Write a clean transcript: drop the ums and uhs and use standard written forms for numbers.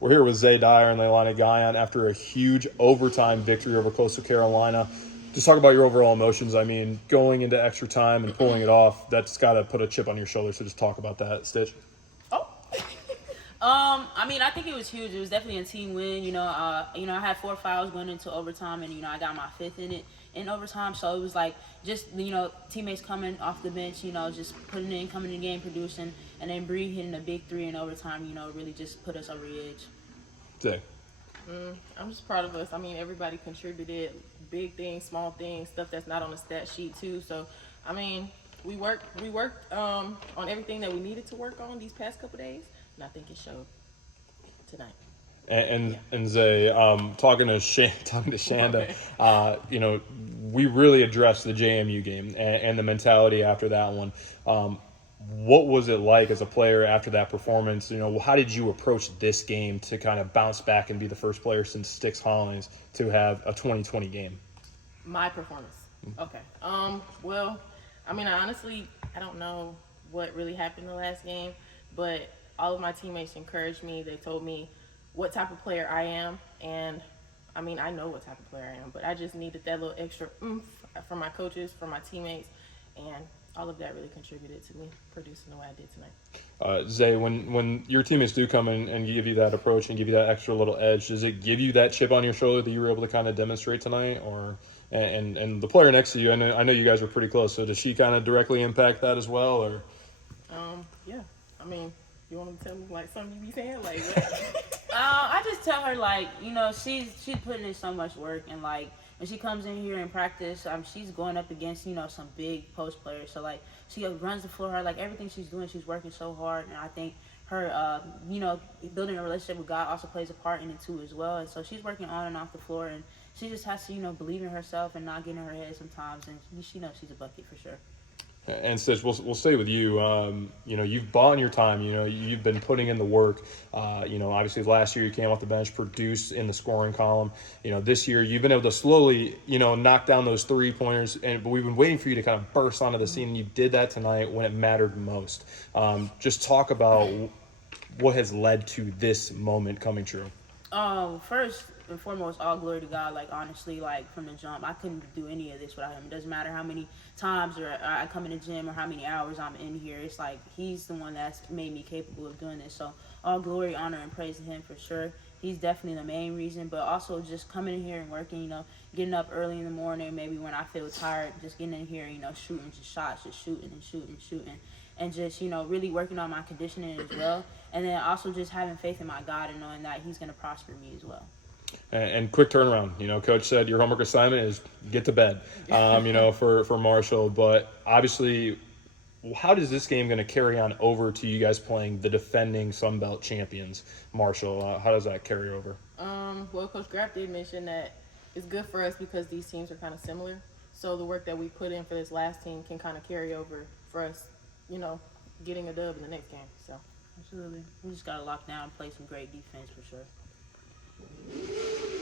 We're here with Zay Dyer and Leilani Guion after a huge overtime victory over Coastal Carolina. Just talk about your overall emotions. I mean, going into extra time and pulling it off, that's got to put a chip on your shoulder. So just talk about that, Stitch. I mean, I think it was huge. It was definitely a team win. I had 4 fouls going into overtime, and I got my 5th in it in overtime. So it was like just teammates coming off the bench, just putting in, coming in the game, producing, and then Bree hitting a big 3 in overtime. Really just put us over the edge. Zay. I'm just proud of us. I mean, everybody contributed, big things, small things, stuff that's not on the stat sheet too. So, I mean, we worked on everything that we needed to work on these past couple days, and I think it showed tonight. And Zay, talking to Shanda, we really addressed the JMU game and the mentality after that one. What was it like as a player after that performance? How did you approach this game to kind of bounce back and be the first player since Styx Hollings to have a 2020 game? My performance. Okay. Well, I mean, I don't know what really happened in the last game, but all of my teammates encouraged me. They told me what type of player I am, and I mean, I know what type of player I am, but I just needed that little extra oomph from my coaches, from my teammates, and all of that really contributed to me producing the way I did tonight. Zay, when your teammates do come in and give you that approach and give you that extra little edge, does it give you that chip on your shoulder that you were able to kind of demonstrate tonight? And the player next to you, I know you guys were pretty close, so does she kind of directly impact that as well? Or Yeah. I mean, you want to tell me like something you be saying? Like what? I just tell her she's putting in so much work, and when she comes in here and practice, she's going up against some big post players. So she runs the floor hard. Everything she's doing, she's working so hard, and I think her building a relationship with God also plays a part in it too as well. And so she's working on and off the floor, and she just has to believe in herself and not get in her head sometimes. And she knows she's a bucket for sure. And Stitch, we'll stay with you. You've bought in your time. You've been putting in the work. Obviously last year you came off the bench, produced in the scoring column. This year you've been able to slowly, knock down those 3-pointers. But we've been waiting for you to kind of burst onto the scene. And you did that tonight when it mattered most. Just talk about what has led to this moment coming true. First and foremost, all glory to God. Honestly, from the jump, I couldn't do any of this without him. It doesn't matter how many times I come in the gym or how many hours I'm in here. It's he's the one that's made me capable of doing this. So all glory, honor, and praise to him for sure. He's definitely the main reason, but also just coming in here and working, getting up early in the morning, maybe when I feel tired, just getting in here, shooting just shots, just shooting and shooting. And just, really working on my conditioning as well. And then also just having faith in my God and knowing that he's going to prosper me as well. And quick turnaround. Coach said your homework assignment is get to bed, for Marshall. But obviously, how is this game going to carry on over to you guys playing the defending Sun Belt champions, Marshall? How does that carry over? Well, Coach Graff did mention that it's good for us because these teams are kind of similar. So the work that we put in for this last team can kind of carry over for us, getting a dub in the next game. So absolutely, we just got to lock down and play some great defense for sure.